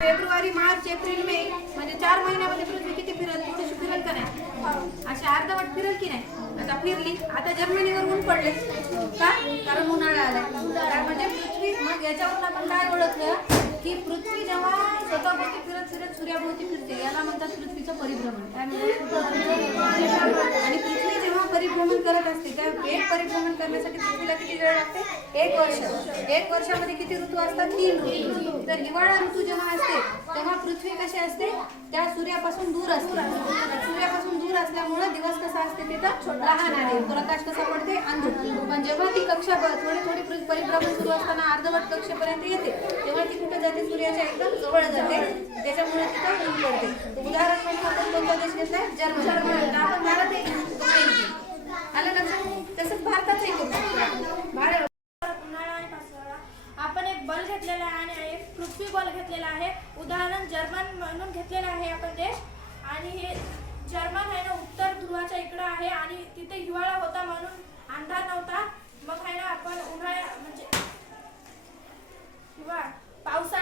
February, March, April, मे म्हणजे 4 महिन्यामध्ये पृथ्वी किती फिरल? थोडीशी फिरल का नाही? अशी अर्धवट फिरल की नाही? आता फिरली. आता जर्मनीवर ऊन पडले का? कारण उन्हाळा आलाय. म्हणजे पृथ्वी, मग याच्यावरून आपण काय ओळखलं की पृथ्वी जेव्हा स्वतःभोवती फिरत फिरत सूर्याभोवती फिरते याला म्हणतात पृथ्वीचं परिभ्रमण. काय म्हणतात? आणि पृथ्वी जेव्हा परिभ्रमण करत असते त्या एक परिभ्रमण करण्यासाठी पृथ्वीला किती वेळ लागते? 1 वर्ष. 1 वर्षामध्ये किती ऋतू असतात? 3 ऋतू. तर हिवाळा ऋतू जेव्हा असते तेव्हा पृथ्वी कशी असते? त्या सूर्यापासून दूर असते. सूर्यापासून दूर असल्यामुळे दिवस कसा असते तिथं? लहान आहे. प्रकाश कसा पडते? अंधुक. पण जेव्हा ती कक्षा थोडी थोडी परिभ्रमण सुरू असताना अर्धवट कक्षेपर्यंत येते तेव्हा ती कुठे जाते? सूर्याच्या एकदम जवळ जाते. त्याच्यामुळे तिथं ऊन पडते. उदाहरण म्हणून आपण कोणता देश घेतलाय? जर्मनी. आपण भारत आहे. आलं लक्षात? तसंच भारताचंही करू शकतो. आपण एक बल घेतलेला आहे आणि एक पृथ्वी बल घेतलेला आहे. उदाहरण जर्मन म्हणून घेतलेला आहे आपण देश. आणि हे जर्मन आहे ना उत्तर ध्रुवाच्या इकडं आहे आणि तिथे हिवाळा होता म्हणून अंधार नव्हता. मग आहे ना आपण उन्हाळ्या म्हणजे पावसाळ्यात